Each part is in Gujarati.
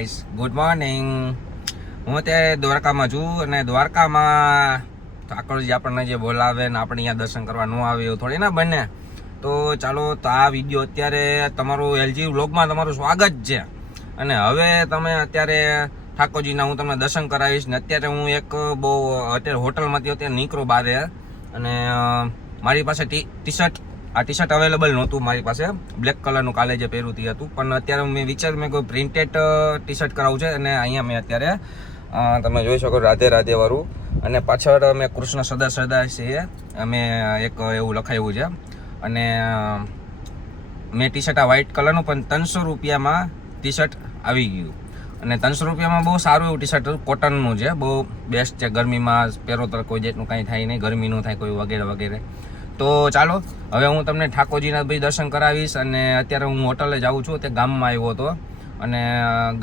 Guys, good morning. હું અત્યારે દ્વારકામાં છું અને દ્વારકામાં ઠાકોરજી આપણને જે બોલાવે ને આપણે અહીંયા દર્શન કરવા ન આવે એવું થોડી ના બને. તો ચાલો, તો આ વિડીયો અત્યારે તમારું એલજી વ્લોગમાં તમારું સ્વાગત છે. અને હવે તમે અત્યારે ઠાકોરજીના હું તમને દર્શન કરાવીશ. ને અત્યારે હું એક બહુ અત્યારે હોટલમાંથી અત્યારે નીકળો બારે અને મારી પાસે ટી શર્ટ અવેલેબલ નહોતું મારી પાસે. બ્લેક કલરનું કાલે જે પહેર્યું તે હતું, પણ અત્યારે મેં મેં કોઈ પ્રિન્ટેડ ટી શર્ટ કરાવવું છે. અને અહીંયા મેં અત્યારે તમે જોઈ શકો રાધે રાધે વાળું, અને પાછળ મેં કૃષ્ણ સદા સદા છે અમે એક એવું લખાયું છે. અને મેં ટી શર્ટ આ વ્હાઇટ કલરનું, પણ 300 રૂપિયામાં ટી શર્ટ આવી ગયું. અને 300 રૂપિયામાં બહુ સારું એવું ટી શર્ટ હતું, કોટનનું છે, બહુ બેસ્ટ છે. ગરમીમાં પહેરો તો કોઈ જેટલું કાંઈ થાય નહીં, ગરમી ન થાય કોઈ વગેરે વગેરે. તો ચાલો, હવે હું તમને ઠાકોરજીના ભાઈ દર્શન કરાવીશ. અને અત્યારે હું હોટલે જાઉં છું. તે ગામમાં આવ્યો હતો, અને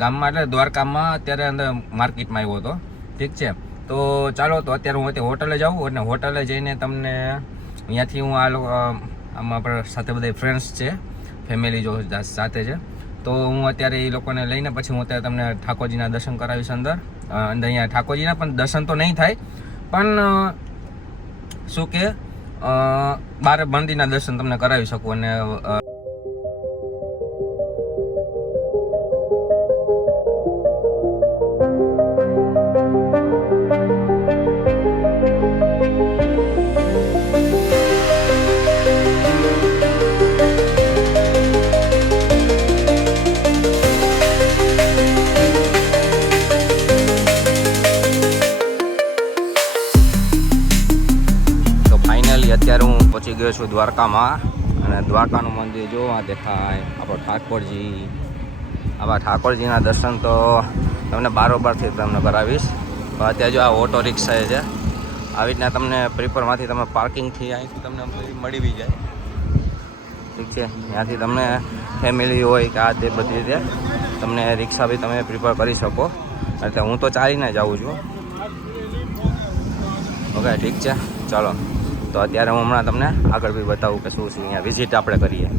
ગામમાં એટલે દ્વારકામાં અત્યારે અંદર માર્કેટમાં આવ્યો હતો. ઠીક છે, તો ચાલો, તો અત્યારે હું હોટલે જાઉં. અને હોટલે જઈને તમને અહીંયાથી હું આમાં આપણા સાથે બધા ફ્રેન્ડ્સ છે, ફેમિલી જો સાથે છે. તો હું અત્યારે એ લોકોને લઈને પછી હું અત્યારે તમને ઠાકોરજીના દર્શન કરાવીશ અંદર. અહીંયા ઠાકોરજીના પણ દર્શન તો નહીં થાય, પણ શું કે બારે મંદિરના દર્શન તમને કરાવી શકું. અને અત્યારે હું પહોંચી ગયો છું દ્વારકામાં. અને દ્વારકાનું મંદિર જોવા દેખાય આપણો ઠાકોરજી. આવા ઠાકોરજીના દર્શન તો તમને બારોબારથી તમને કરાવીશ. અત્યારે જો આ ઓટો રિક્ષા છે, આવી રીતના તમને પ્રિપરમાંથી તમે પાર્કિંગથી અહીંથી તમને મળી બી જાય. ઠીક છે, ત્યાંથી તમને ફેમિલી હોય કે આ તે બધી રીતે તમને રિક્ષા બી તમે પ્રિપર કરી શકો. એટલે હું તો ચાલીને જાઉં છું. ઓકે, ઠીક છે, ચાલો. તો અત્યારે હું હમણાં તમને આગળ બી બતાવું કે શું છે અહીંયા વિઝિટ આપણે કરીએ.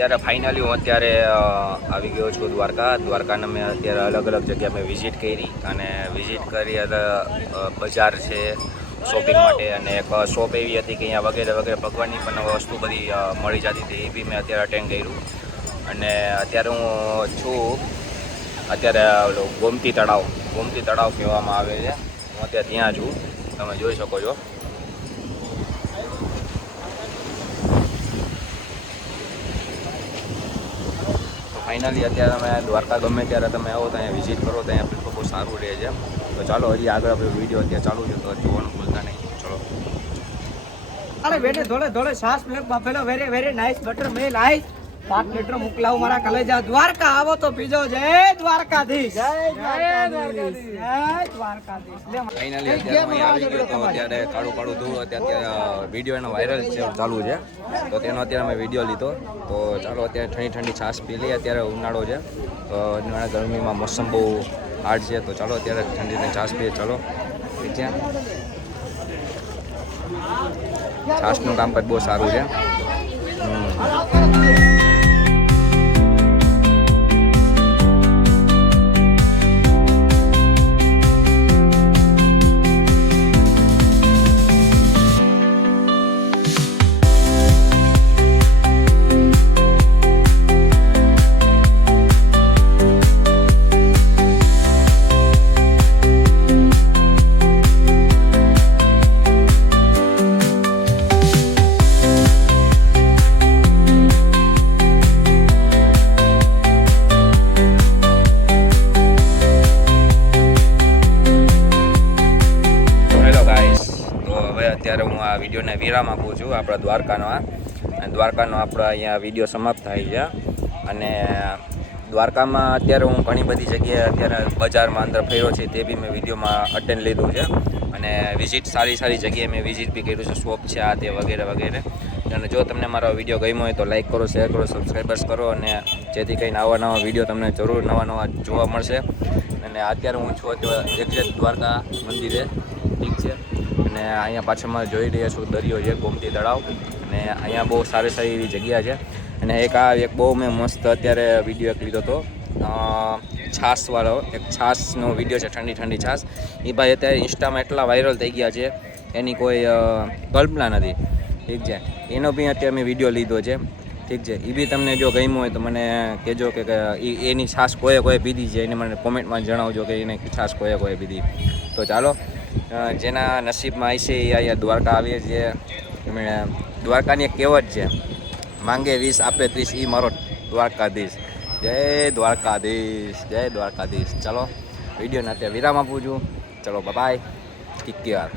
અત્યારે ફાઇનલી હું અત્યારે આવી ગયો છું દ્વારકાને મેં અત્યારે અલગ અલગ જગ્યાએ મેં વિઝિટ કરી અને વિઝિટ કરી બજાર છે શોપિંગ માટે, અને એક શોપ એવી હતી કે અહીંયા વગેરે વગેરે ભગવાનની પણ વસ્તુ બધી મળી જતી હતી, એ બી મેં અત્યારે અટેન્ડ કર્યું. અને અત્યારે હું છું ગોમતી તળાવ કહેવામાં આવે છે, હું અત્યારે ત્યાં છું, તમે જોઈ શકો છો. ફાઇનલી અત્યારે તમે દ્વારકા ગમે ત્યારે તમે આવો તો અહીંયા વિઝિટ કરો તો અહીંયા બહુ સારું રહે છે. તો ચાલો હજી આગળ આપણે વિડીયો અત્યારે ચાલુ છે, તો જોવાનું ભૂલતા નહીં. ચલો. અરે બેટે ધોળે છાસ મેં બાફેલો વેરી નાઈસ બટર મિલ્ક આઈસ 5 લિટર મોકલાવું મારા કલેજા. દ્વારકા આવો તો પીજો. જય દ્વારકાધીશ. ફાઇનલી અત્યારે હું આવી ગયો તો અત્યારે કાળું ધૂળ અત્યારે વિડીયો એનો વાયરલ ચાલુ છે, તો તેનો અત્યારે મેં વિડીયો લીધો. તો ચાલો અત્યારે ઠંડી છાશ પી લઈએ. અત્યારે ઉનાળો છે, તો ઉનાળા ગરમીમાં મોસમ બહુ હાર્ડ છે, તો ચાલો અત્યારે ઠંડી છાશ પીએ. ચાલો ઠીક છે. છાશનું કામકાજ બહુ સારું છે. અત્યારે હું આ વિડીયોને વિરામ આપું છું. આપણા દ્વારકાનો આપણો અહીંયા વિડીયો સમાપ્ત થાય છે. અને દ્વારકામાં અત્યારે હું ઘણી બધી જગ્યાએ અત્યારે બજારમાં અંદર ફર્યો છે, તે બી મેં વિડીયોમાં અટેન્ડ લીધું છે. અને વિઝિટ સારી જગ્યાએ મેં વિઝિટ બી કર્યું છે, શોપ છે આ તે વગેરે વગેરે. અને જો તમને મારો વિડીયો ગમ્યો હોય તો લાઈક કરો, શેર કરો, સબસ્ક્રાઈબર્સ કરો, અને જેથી કંઈ નવા વિડીયો તમને જરૂર નવા જોવા મળશે. અને અત્યારે હું છું એક્ઝેક્ટ દ્વારકા મંદિરે, ઠીક છે. અને અહીંયા પાછળમાં જોઈ રહ્યા છું દરિયો છે, ગોમતી તળાવ, અને અહીંયા બહુ સારી એવી જગ્યા છે. અને એક બહુ મેં મસ્ત અત્યારે વિડીયો એક લીધો હતો છાશવાળો, એક છાશનો વિડીયો છે, ઠંડી છાશ. એ ભાઈ અત્યારે ઇન્સ્ટામાં એટલા વાયરલ થઈ ગયા છે, એની કોઈ કલ્પના નથી, ઠીક છે. એનો બી અત્યારે મેં વિડીયો લીધો છે, ઠીક છે. એ બી તમને જો ગમ્યું હોય તો મને કહેજો કે એની છાશ કોઈ પીધી છે, એને મને કોમેન્ટમાં જણાવજો કે એને છાશ કોઈ પીધી. તો ચાલો, જેના નસીબમાં હશે એ અહીંયા દ્વારકા આવીએ છીએ. દ્વારકાની એક કહેવત છે, માંગે 20 આપે 30, એ મારો દ્વારકાધીશ. જય દ્વારકાધીશ. ચલો વિડીયોને અત્યારે વિરામ આપું છું. ચલો બાય, ઠીક કેર.